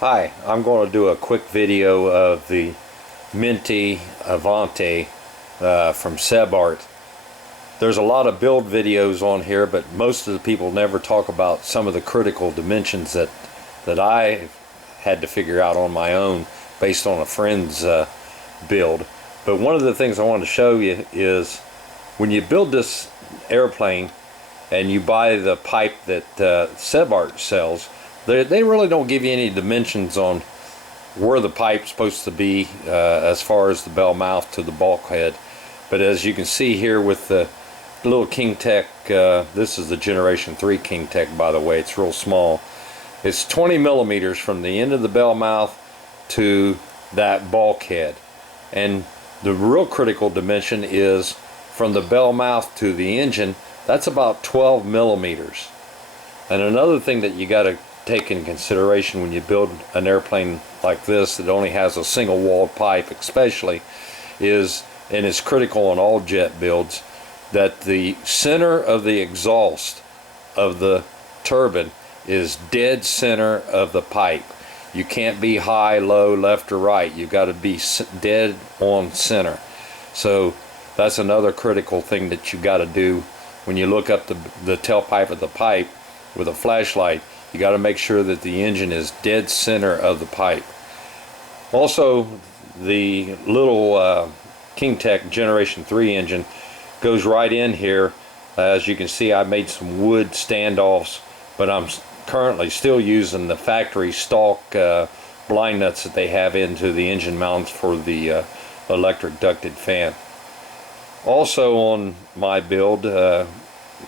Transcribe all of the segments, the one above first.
Hi, I'm going to do a quick video of the Minty Avanti from SebArt. There's a lot of build videos on here, but most of the people never talk about some of the critical dimensions that I had to figure out on my own based on a friend's build. But one of the things I want to show you is when you build this airplane and you buy the pipe that SebArt sells, they really don't give you any dimensions on where the pipe's supposed to be as far as the bell mouth to the bulkhead. But as you can see here with the little King Tech, this is the Generation 3 King Tech, by the way, it's real small. It's 20 millimeters from the end of the bell mouth to that bulkhead. And the real critical dimension is from the bell mouth to the engine, that's about 12 millimeters. And another thing that you got to take in consideration when you build an airplane like this that only has a single walled pipe especially is, and it's critical on all jet builds, that the center of the exhaust of the turbine is dead center of the pipe. You can't be high, low, left or right. You've got to be dead on center. So that's another critical thing that you got to do when you look up the tailpipe of the pipe with a flashlight. You got to make sure that the engine is dead center of the pipe. Also, the little King Tech Generation 3 engine goes right in here. As you can see, I made some wood standoffs, but I'm currently still using the factory stock blind nuts that they have into the engine mounts for the electric ducted fan. Also on my build,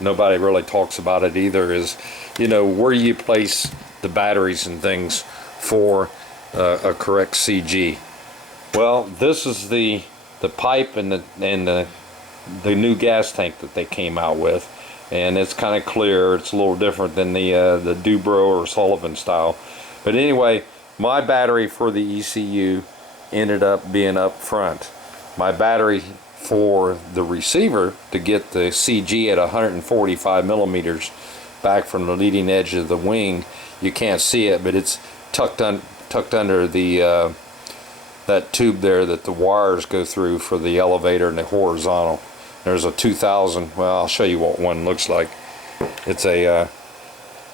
nobody really talks about it either, is where you place the batteries and things for a correct CG. Well, this is the pipe and the new gas tank that they came out with, and it's kind of clear. It's a little different than the Dubrow or Sullivan style. But anyway, my battery for the ECU ended up being up front. My battery for the receiver to get the CG at 145 millimeters back from the leading edge of the wing, you can't see it, but it's tucked under the that tube there that the wires go through for the elevator and the horizontal. There's a 2000, well, I'll show you what one looks like. It's a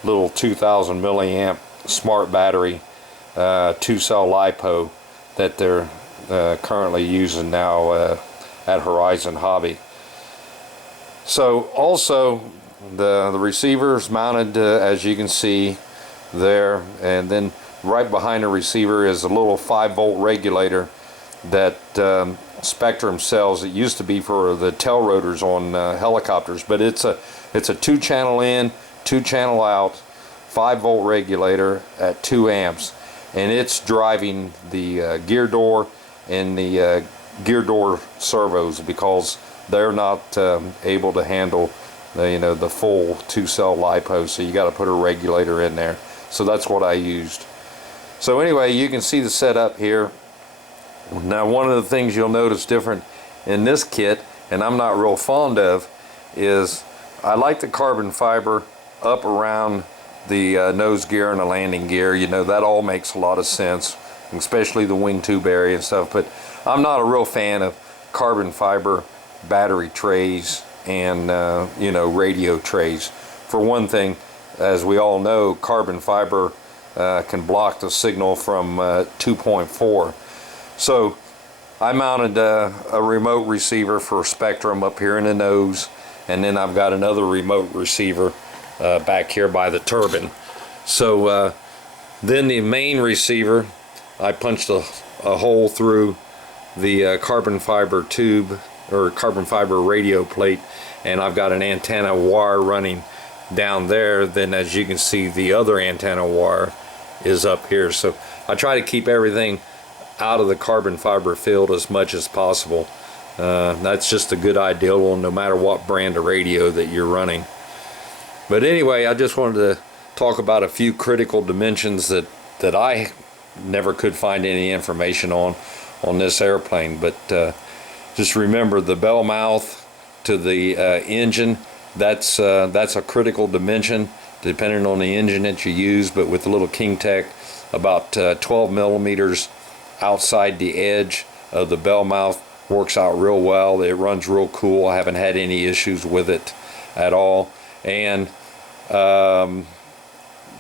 little 2000 milliamp smart battery, 2-cell LiPo that they're currently using now at Horizon Hobby. So also the receiver is mounted as you can see there, and then right behind the receiver is a little 5-volt regulator that Spectrum sells. It used to be for the tail rotors on helicopters, but it's a 2-channel in, 2-channel out, 5-volt regulator at 2 amps, and it's driving the gear door and the gear door servos, because they're not able to handle the full 2-cell LiPo, so you got to put a regulator in there. So that's what I used. So anyway, you can see the setup here. Now, one of the things you'll notice different in this kit, and I'm not real fond of, is I like the carbon fiber up around the nose gear and the landing gear. That all makes a lot of sense, especially the wing tube area and stuff, but I'm not a real fan of carbon fiber battery trays and radio trays. For one thing, as we all know, carbon fiber can block the signal from 2.4. So I mounted a remote receiver for Spectrum up here in the nose, and then I've got another remote receiver back here by the turbine. So then the main receiver, I punched a hole through the carbon fiber tube or carbon fiber radio plate, and I've got an antenna wire running down there. Then as you can see, the other antenna wire is up here. So I try to keep everything out of the carbon fiber field as much as possible. That's just a good ideal no matter what brand of radio that you're running. But anyway, I just wanted to talk about a few critical dimensions that I never could find any information on this airplane. But just remember, the bell mouth to the engine, that's a critical dimension, depending on the engine that you use, but with the little King Tech, about 12 millimeters outside the edge of the bell mouth works out real well. It runs real cool. I haven't had any issues with it at all. And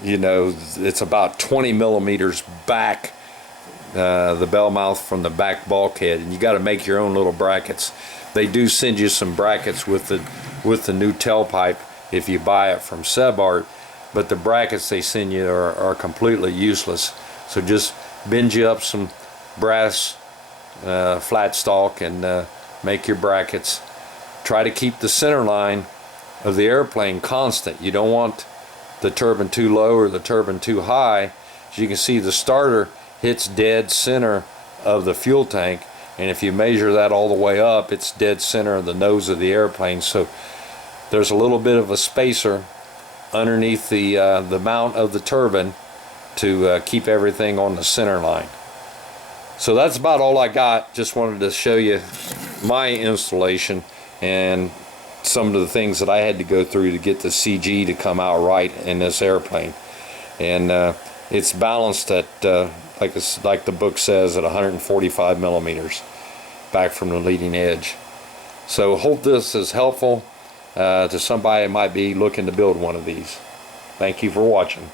you know, it's about 20 millimeters back, the bell mouth from the back bulkhead, and you got to make your own little brackets. They do send you some brackets with the new tailpipe if you buy it from SebArt, but the brackets they send you are completely useless. So just bend you up some brass flat stalk and make your brackets. Try to keep the center line of the airplane constant. You don't want the turbine too low or the turbine too high. As you can see, the starter hits dead center of the fuel tank, and if you measure that all the way up, it's dead center of the nose of the airplane. So there's a little bit of a spacer underneath the mount of the turbine to keep everything on the center line. So that's about all I got. Just wanted to show you my installation and some of the things that I had to go through to get the CG to come out right in this airplane. And it's balanced at like the book says, at 145 millimeters back from the leading edge. So hope this is helpful to somebody that might be looking to build one of these. Thank you for watching.